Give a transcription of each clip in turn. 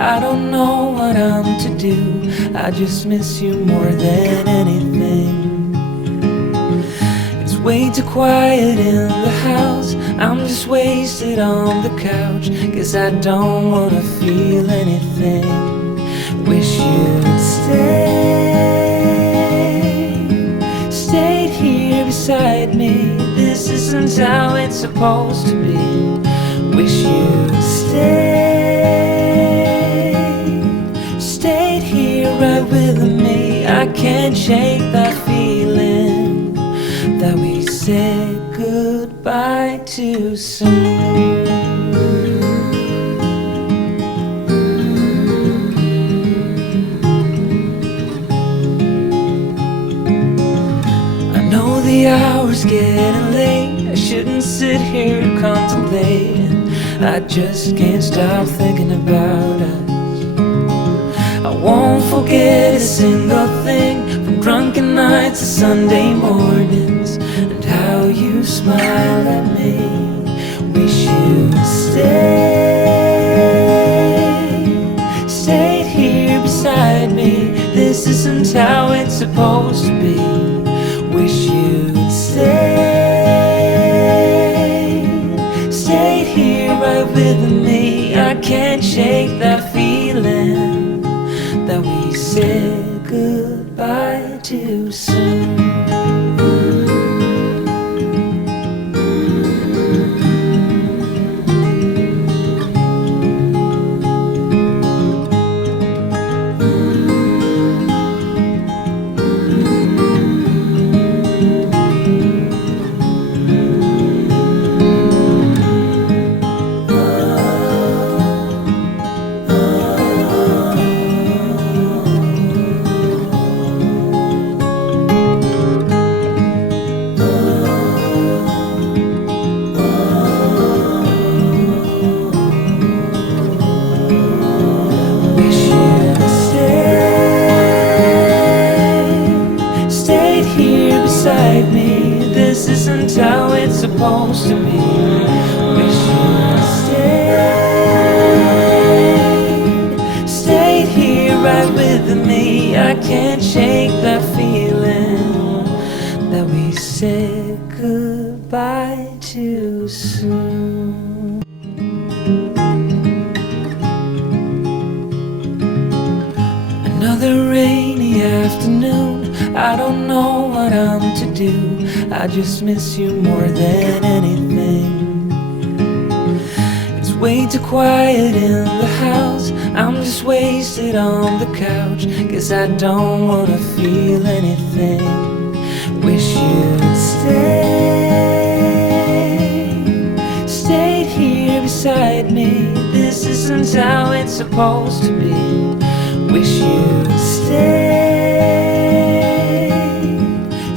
I don't know what I'm to do. I just miss you more than anything. It's way too quiet in the house. I'm just wasted on the couch, 'cause I don't wanna feel anything. Wish you'd stayed here beside me. This isn't how it's supposed to be. Wish you'd stayed here right with me. I can't shake that feeling that we said goodbye too soon. The hour's getting late. I shouldn't sit here contemplating. I just can't stop thinking about us. I won't forget a single thing, from drunken nights to Sunday mornings, and how you smile at me. Wish you'd stayed here beside me. This isn't how it's supposed to be. Wish you'd stayed here right with me. I can't shake that feeling that we said goodbye too soon. Me. This isn't how it's supposed to be. Wish you'd stayed here right with me. I can't shake that feeling that we said goodbye too soon. Another rainy afternoon. I don't know what I'm to do. I just miss you more than anything. It's way too quiet in the house. I'm just wasted on the couch, 'cause I don't wanna feel anything. Wish you'd stayed here beside me. This isn't how it's supposed to be. Wish you'd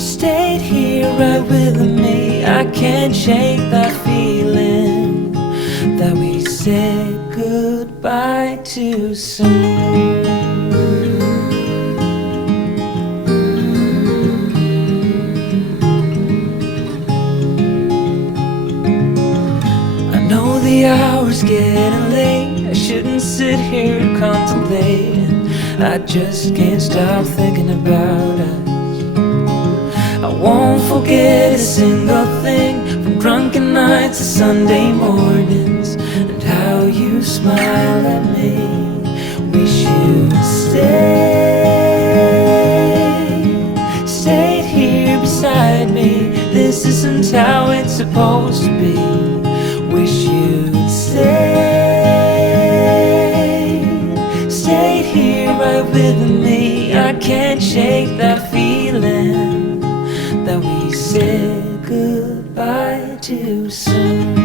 stayed here right with me. I can't shake that feeling that we said goodbye too soon. I know the hour's getting late. I shouldn't sit here contemplating. I just can't stop thinking about us. I won't forget a single thing, from drunken nights to Sunday mornings, and how you smile at me. Wish you'd stayed here beside me. This isn't how it's supposed to be. Wish you'd stayed here right with me. I can't shake that feeling that we said goodbye too soon.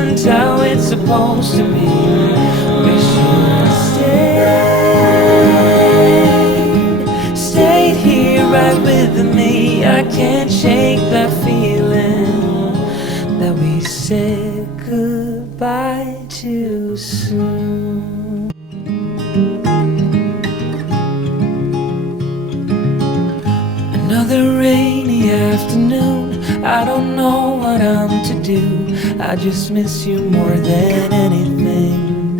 isn't how it's supposed to be. Wish you'd stayed here right with me. I can't shake that feeling that we said goodbye too soon. Another rainy afternoon, I don't know what I'm to do. I just miss you more than anything.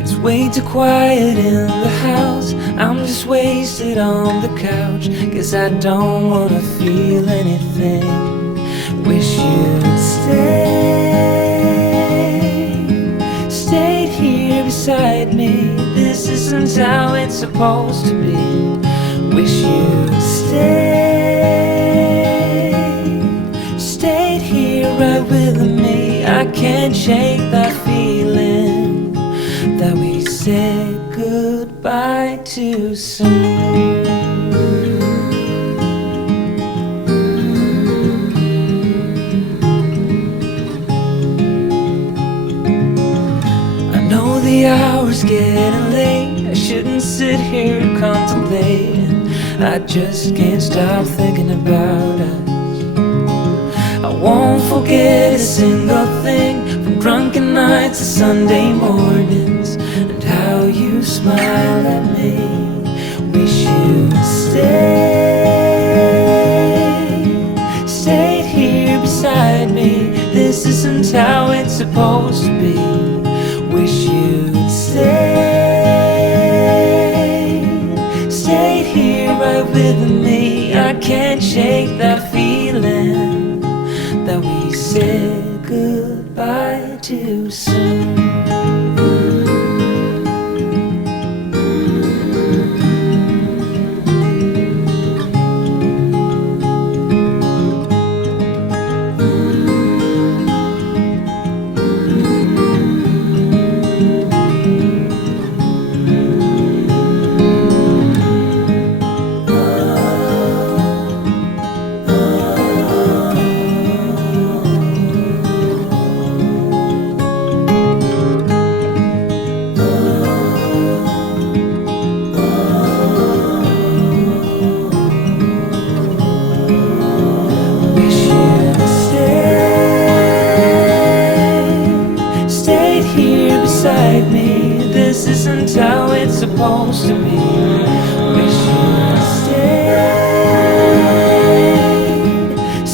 It's way too quiet in the house. I'm just wasted on the couch, 'cause I don't wanna feel anything. Wish you'd stayed here beside me. This isn't how it's supposed to be. Wish you'd stayed here right with me. I can't shake that feeling that we said goodbye too soon. I know the hour's getting late. I shouldn't sit here contemplating. I just can't stop thinking about us. I won't forget a single thing, from drunken nights to Sunday mornings, and how you smile at me. Wish you'd stayed here beside me. This isn't how it's supposed to be. Wish you'd stayed here right with me. I can't shake that feeling that we said goodbye too soon. Me. This isn't how it's supposed to be. Wish you'd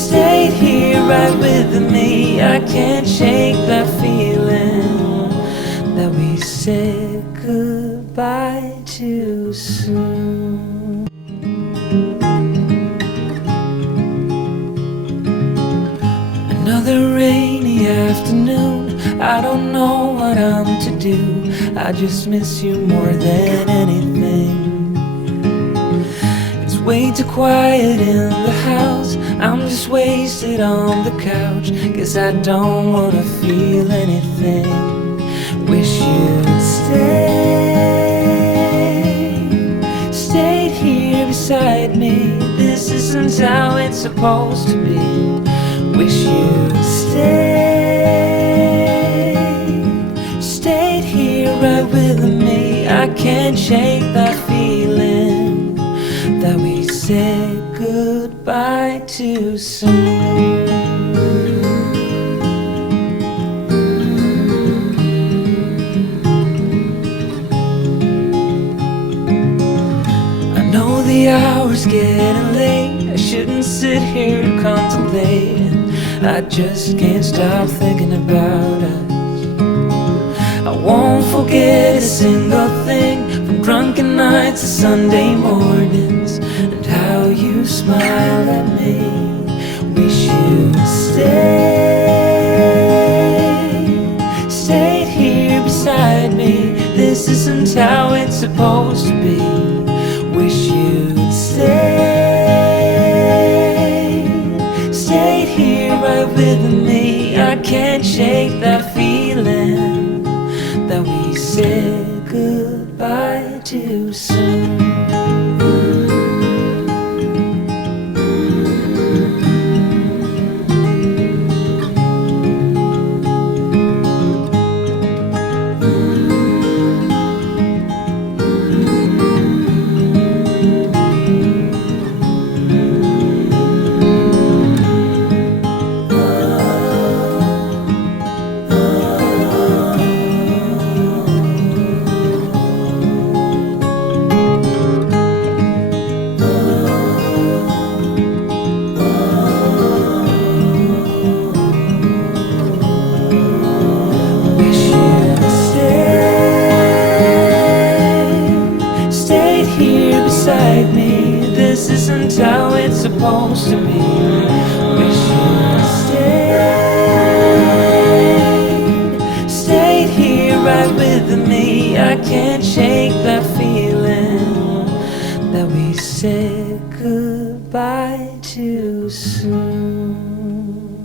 stayed here right with me. I can't shake that feeling that we said goodbye too soon. Another rainy afternoon, I don't know what I'm to do. I just miss you more than anything. It's way too quiet in the house. I'm just wasted on the couch, 'cause I don't wanna feel anything. Wish you'd stayed here beside me. This isn't how it's supposed to be. Wish you'd stayed here right with me. I can't shake that feeling that we said goodbye too soon. I know the hour's getting late. I shouldn't sit here contemplating. I just can't stop thinking about us. I won't forget a single thing, from drunken nights to Sunday mornings, and how you smile at me. Wish you'd stayed here beside me. This isn't how it's supposed to be. Wish you'd stayed here right with me. I can't shake that feeling that we said goodbye too soon. how it's supposed to be. Wish you'd stayed here right with me. I can't shake that feeling that we said goodbye too soon.